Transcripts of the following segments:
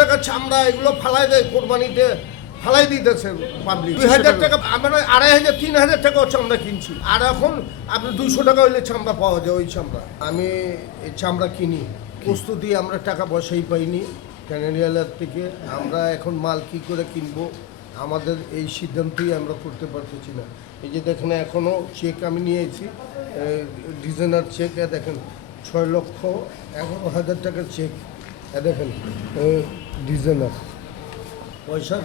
টাকা চামড়া এগুলো ফালাই দেয় কোরবানিতে, ফালাই দিতেছে পাবলিক। 2000 টাকা, আমরা 2500 3000 টাকাও চামড়া কিনছি, আর এখন আপনি 200 টাকা হইলে চামড়া পাওয়া যায়। ওই চামড়া আমি এই চামড়া কিনি, প্রস্তুতি আমরা টাকা পয়সাই পাইনি ক্যানাডিয়ালার থেকে। আমরা এখন মাল কি করে কিনবো আমাদের এই সিদ্ধান্তই আমরা করতে পারতেছি না। এই যে দেখেন এখনও চেক আমি নিয়েছি, ডিজাইনার চেক, দেখেন 6,11,000 টাকার চেক, দেখেন ডিজাইনার পয়সা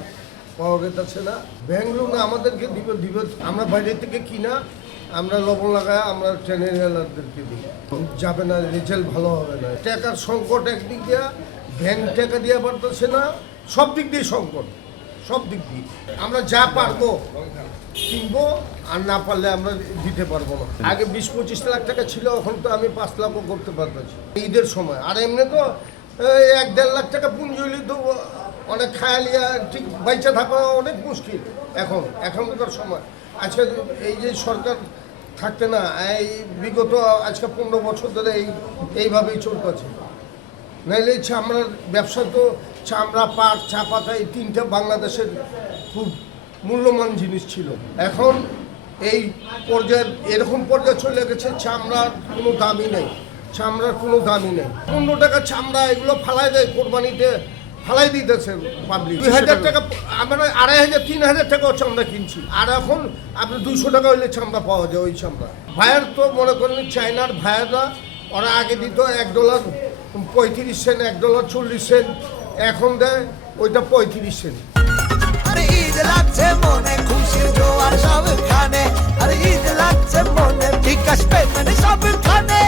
পাওয়া গেছে না। ব্যাংক লোন আমাদেরকে দিবে, আমরা বাইরে থেকে কিনা, আমরা লবণ লাগায় আমরা ট্রেনের হেলারদেরকে দিই, যাবে না, রেজাল্ট ভালো হবে না। টাকার সংকট একদিক দিয়ে, ব্যাংক টাকা দিয়ে পারতেছে না, সব দিক দিয়ে সংকট, সব দিক দিয়ে। আমরা যা পারবো কিনবো, আর না পারলে আমরা দিতে পারবো না। আগে 20-25 লাখ টাকা ছিল, এখন তো আমি 5 লাখও করতে পারতেছি ঈদের সময়। আর এমনি তো 1-1.5 লাখ টাকা পুঁজি হলে তো অনেক খায়ালিয়া ঠিক বাইচা থাকা অনেক মুশকিল এখনকার সময়। আজকে এই যে সরকার থাকতে না, এই বিগত আজকে 15 বছর ধরে এইভাবেই চলতেছে। নাইলে চামড়ার ব্যবসা তো, চামড়া, পাট, চা পাতা, এই 3টা বাংলাদেশের খুব মূল্যবান জিনিস ছিল। এখন এই পর্যায়ে, এরকম পর্যায়ে চলে গেছে, চামড়ার কোনো দামই নেই, চামড়ার কোনো দামই নেই। 15 টাকা চামড়া এগুলো ফালাই দেয় কোরবানিতে, ফালাই দিতেছে পাবলিক। 2000 টাকা, আমরা 2500 3000 টাকাও চামড়া কিনছি, আর এখন আপনি 200 টাকা হইলে চামড়া পাওয়া যায়। ওই চামড়া ভাইয়ার তো মনে করেন চায়নার ভাইয়াররা, ওরা আগে দিত $1 35 সেন্ট, $1 40 সেন্ট, এখন দেয় ওইটা 35 সেন্ট। আরে ঈদ লাগছে মনে, খুশির জোয়ার সবখানে, আরে ঈদ লাগছে মনে, বিকাশ পেমেন্ট সবখানে।